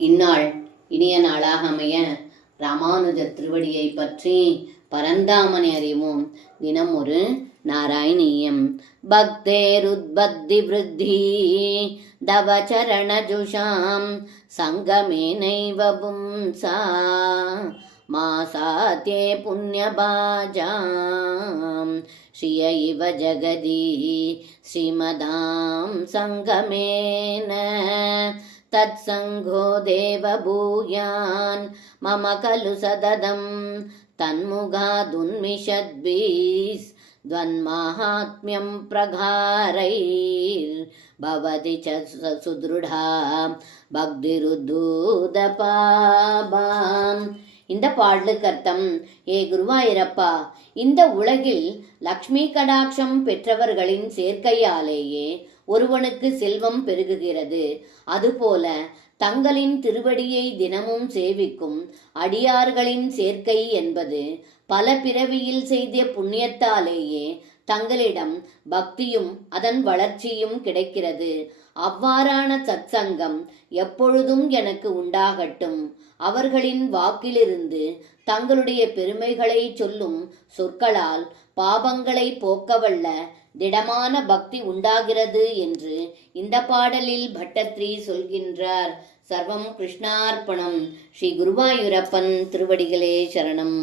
இந்நாள் இனிய நாளாக அமைய ராமானுஜர் திருவடியை பற்றி பரந்தாமனை அறிவோம். தினம் ஒரு நாராயணீயம். பக்தேருத்பத்தி விருத்தி தவச்சரணஜுஷாம் சங்கமேனைவ பும்சா மாசாத்யே புண்ணியபாஜாம் ஸ்ரீய இவ ஜகதி ஸ்ரீமதாம் சங்கமேன தத் சங்கோ தேவ பூயான் மம கலு சததம் தன்முகாதுன்மிஷத்பீஸ் த்வன்மாஹாத்ம்யம் பிரகாரைர் பவதி ச சுத்ருடா பக்திருத்தூதபாபாம். இந்த பாடலுக்கு அர்த்தம்: ஏ குருவாயிரப்பா, இந்த உலகில் லக்ஷ்மி கடாட்சம் பெற்றவர்களின் சேர்க்கையாலேயே ஒருவனுக்கு செல்வம் பெருகுகிறது. அதுபோல தங்களின் திருவடியை தினமும் சேவிக்கும் அடியார்களின் சேர்க்கை என்பது பல பிறவியில் செய்த புண்ணியத்தாலேயே தங்களிடம் பக்தியும் அதன் வளர்ச்சியும் கிடைக்கிறது. அவ்வாறான சத்சங்கம் எப்பொழுதும் எனக்கு உண்டாகட்டும். அவர்களின் வாக்கிலிருந்து தங்களுடைய பெருமைகளை சொல்லும் சொற்களால் பாபங்களை போக்கவல்ல திடமான பக்தி உண்டாகிறது என்று இந்த பாடலில் பட்டத்ரி சொல்கின்றார். சர்வம் கிருஷ்ணார்ப்பணம். ஸ்ரீ குருவாயூரப்பன் திருவடிகளே சரணம்.